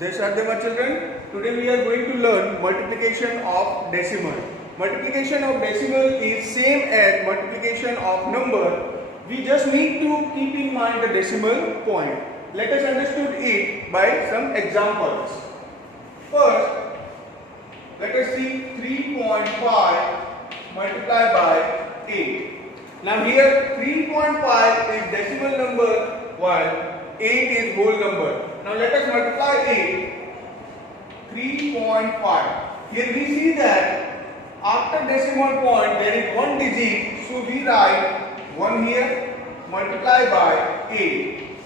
Jai Shardema children, today we are going to learn multiplication of decimal. Multiplication of decimal is same as multiplication of number. We just need to keep in mind the decimal point. Let us understand it by some examples. First, let us see 3.5 multiplied by 8. Now here 3.5 is decimal number while 8 is whole number. Now let us multiply 8. 3.5. Here we see that after decimal point there is one digit, so we write 1 here multiply by 8.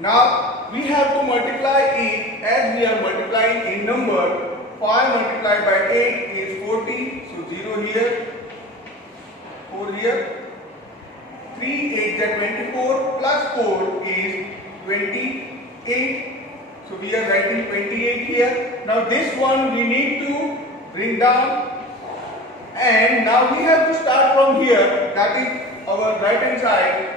Now we have to multiply it as we are multiplying in number. 5 multiplied by 8 is 40, so 0 here, 4 here. 3 8 is 24 plus 4 is 28. So we are writing 28 here. Now this one we need to bring down, and now we have to start from here, that is our right hand side.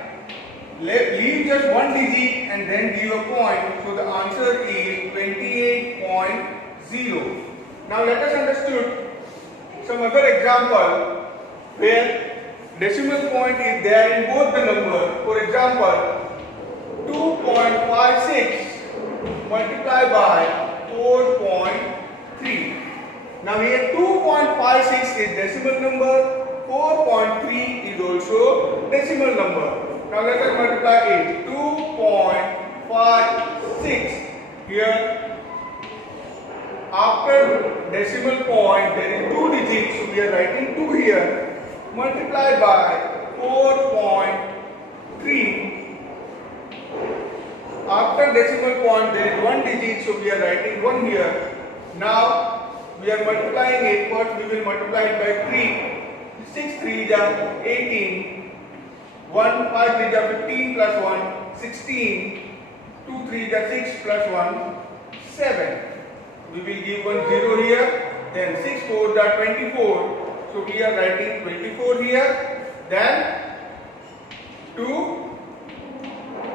Leave just one digit and then give a point. So the answer is 28.0. Now let us understand some other example where decimal point is there in both the number. For example, 2.56 multiplied by 4.3. Now here 2.56 is decimal number, 4.3 is also decimal number. Now let us multiply it. 2.56. Here after decimal point there is 2 digits, so we are writing 2 here. Multiplied by 4.3. After decimal point there is 1 digit, so we are writing 1 here. Now we are multiplying it. First we will multiply it by 3. 6 3 is 18. 1 5 3 is 15 plus 1 16. 2 3 is 6 plus 1 7. We will give 1 0 here. Then 6 4 is 24. So we are writing 24 here. Then 2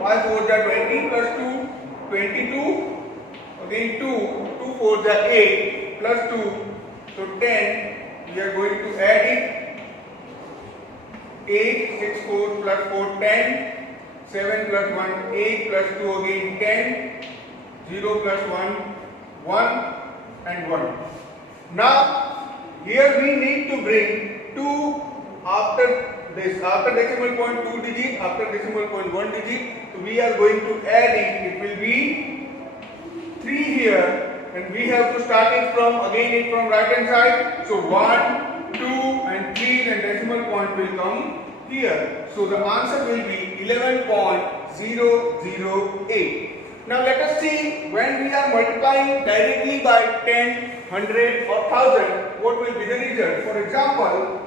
5 4 is 20 plus 2 22. Again 2 2 4 is 8 plus 2. So 10. We are going to add it. 8 6 4 plus 4 10. 7 plus 1 8 plus 2 again 10. 0 plus 1 1 and 1. Now here we need to bring 2 after this. After decimal point 2 digit, after decimal point 1 digit. So we are going to add it. It will be 3 here. And we have to start it from right hand side. So 1, 2 and 3 and decimal point will come here. So the answer will be 11.008. Now let us see when we are multiplying directly by 10, 100 or 1000, what will be the result. For example,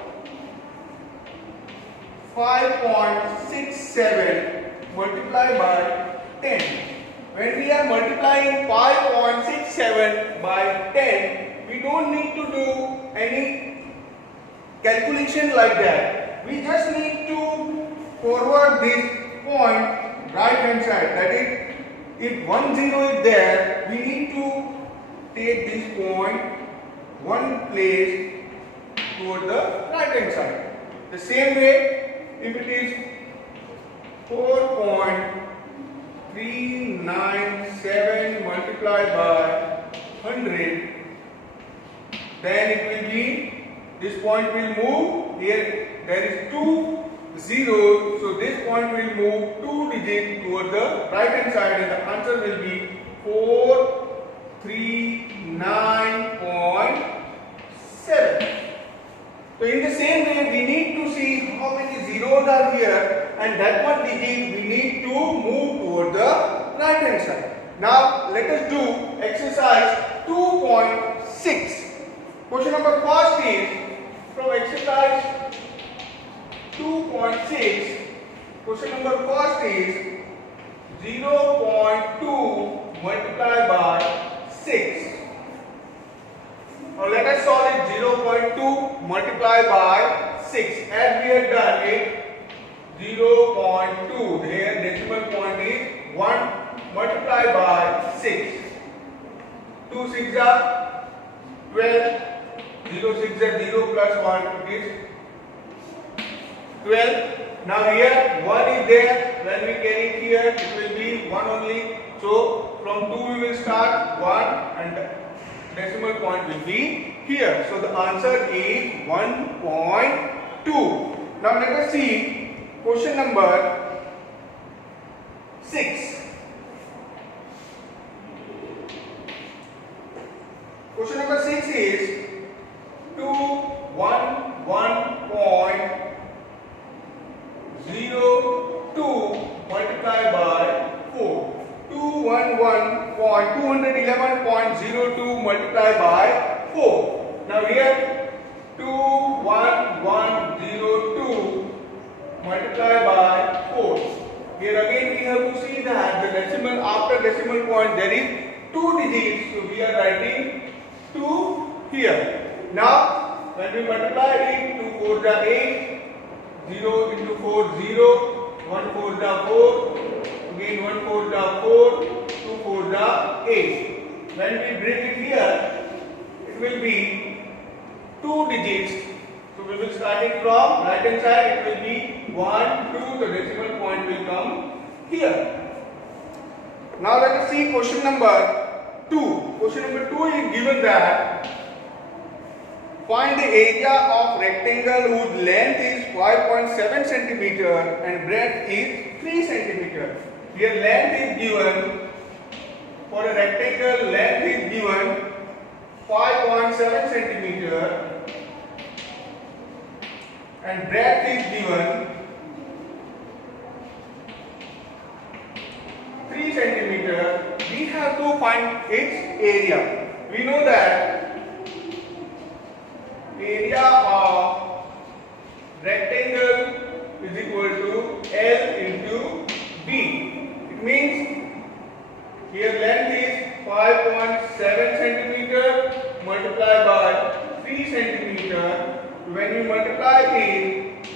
5.67 multiplied by 10. When we are multiplying 5.67 by 10, we don't need to do any calculation like that. We just need to forward this point right hand side. That is, if 1 0 is there, we need to take this point one place toward the right hand side. The same way, if it is 4.397 multiplied by 100, then it will be, this point will move. Here there is 2 zeros, so this point will move 2 digits toward the right hand side, and the answer will be 439.7. So in the same way, we need to see how many zeros are here, and that one digit we need to move toward the right hand side. Now let us do exercise 2.6. Question number first is from exercise 2.6. Question number first is 0.2 multiplied by 6. Now let us solve it. 0.2 multiplied by 6. As we have done it, 0.2. Here decimal point is 1 multiplied by 6. 2 6 are 12, 0 6 are 0 plus 1, it is 12. Now here 1 is there, when we carry it here it will be 1 only. So from 2 we will start 1 and decimal point will be here. So the answer is 1.2. Now let us see question number 6. Question number 6 is 211.02 multiplied by 4. 211.211.02 multiplied by 4. Now here 21102 multiplied by 4. Here again we have to see that the decimal, after decimal point there is 2 digits, so we are writing 2 here. Now when we multiply it, 2 4 are 8, 0 into 4 0, 1 4 are 4, again 1 4 are 4, 2 4 are 8. When we break it here, it will be 2 digits. So we will start it from right hand side, it will be 1 2, the decimal point will come here. Now let us see question number 2. Question number 2 is given that find the area of rectangle whose length is 5.7 cm and breadth is 3 cm. Here length is given, for a rectangle length is given 5.7 cm and breadth is given 3 cm. We have to find its area. We know that area of rectangle is equal to L into B. It means here length is 5.7 cm multiplied by 3 cm. When you multiply it,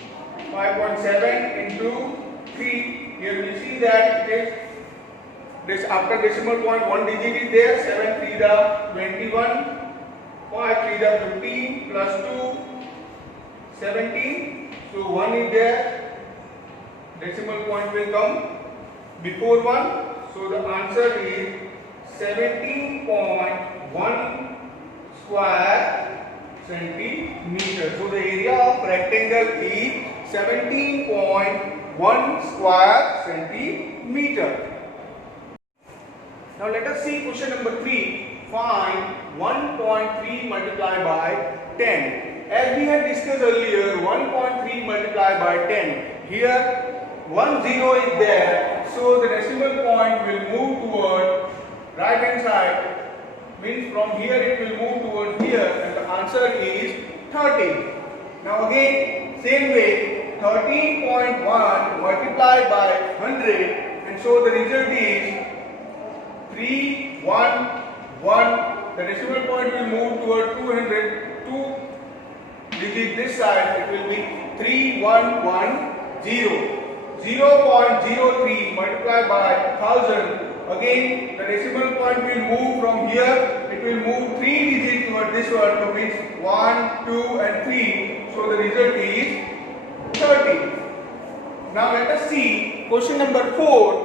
5.7 into 3, here we see that it is this after decimal point 1 digit is there, 7 3 are 21, 5 3 are 15 plus 2 17. So 1 is there, decimal point will come before 1. So the answer is 17.1 square centimeter. So the area of rectangle is 17.1 square centimeter. Now let us see question number 3. Find 1.3 multiplied by 10. As we had discussed earlier, 1.3 multiplied by 10. Here 1 0 is there, so the decimal point will move toward right hand side. Means from here it will move towards here, and the answer is 13. Now again same way, 13.1 multiplied by 100, and so the result is 311. The decimal point will move toward 200. 2 digit this side, it will be 3110. 0.03 multiplied by 1000. Again the decimal point will move from here, it will move 3 digits toward this one, so means 1 2 and 3. So the result is 30. Now let us see question number 4.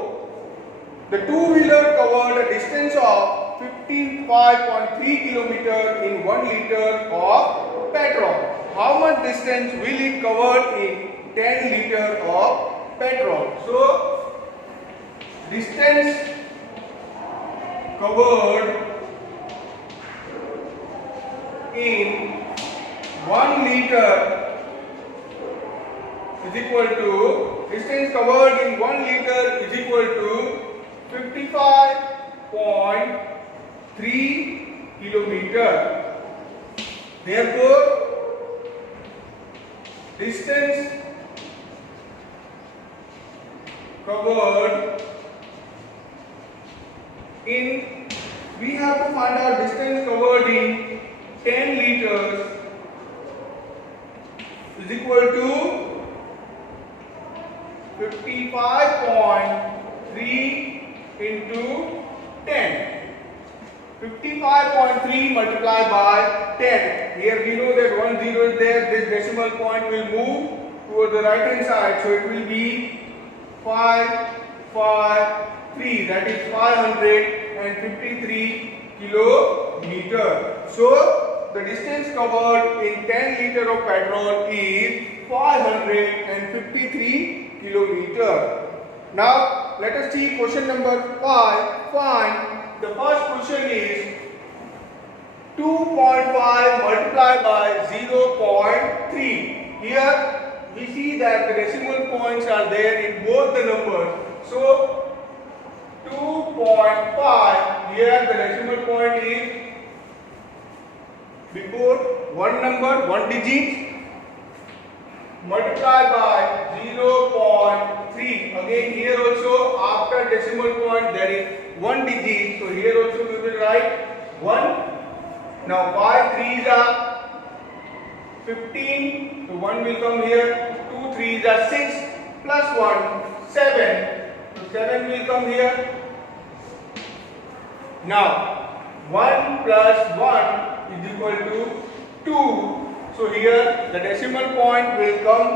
The two-wheeler covered a distance of 55.3 km in 1 liter of petrol. How much distance will it cover in 10 liter of petrol? So distance covered in 1 liter is equal to, distance covered in 1 liter is equal to 55.3 kilometer. Therefore, distance covered in, we have to find out distance covered in 10 liters is equal to 55.3 into 10. 55.3 multiplied by 10. Here we know that 1 0 is there. This decimal point will move towards the right hand side. So it will be 553. That is 553 kilometer. So the distance covered in 10 liter of petrol is 553 kilometer. Now let us see question number 5. Find. The first question is 2.5 multiplied by 0.3. Here we see that the decimal points are there in both the numbers. So 2.5, here the decimal point is before one number, one digit, multiplied by 0.3. Again here also after decimal point there is one digit. So here also we will write 1. Now 5 3s are 15. So 1 will come here. 2 3s are 6 plus 1 7. So 7 will come here. Now 1 plus 1 is equal to 2. So here the decimal point will come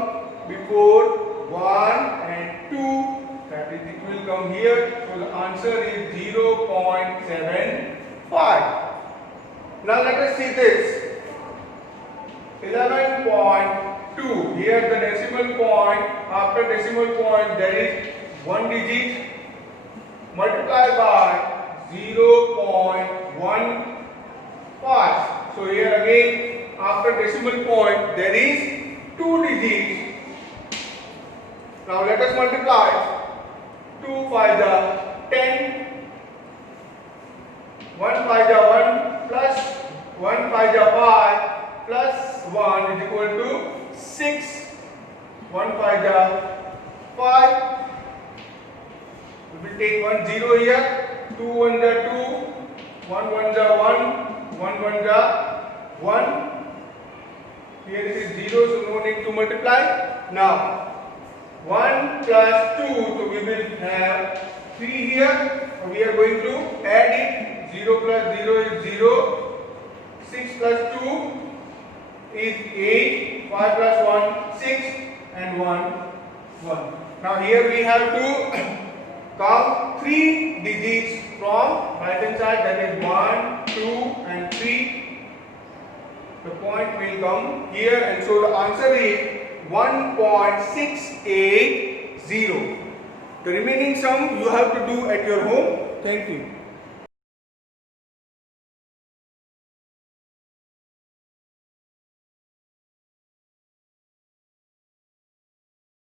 before 1 and 2. That is, it will come here. So the answer is 0.75. Now let us see this. 11.2. Here the decimal point, after decimal point there is one digit multiplied by 0.15. So here again after decimal point there is two digits. Now let us multiply. 2 5 are 10. 1 5 are 1 plus 1 5 are 5 plus 1 is equal to 6. 1 5 are 5. We will take 1 0 here. 2 1 are 2. 1 1 are 1. 1 1 are 1. Here it is 0, so no need to multiply. Now 1 plus 2, so we will have 3 here. We are going to add it. 0 plus 0 is 0. 6 plus 2 is 8. 5 plus 1, 6 and 1, 1. Now here we have to count 3 digits from right hand side, that is 1, 2 and 3. The point will come here and so the answer is 1.680. The remaining sum you have to do at your home. Thank you.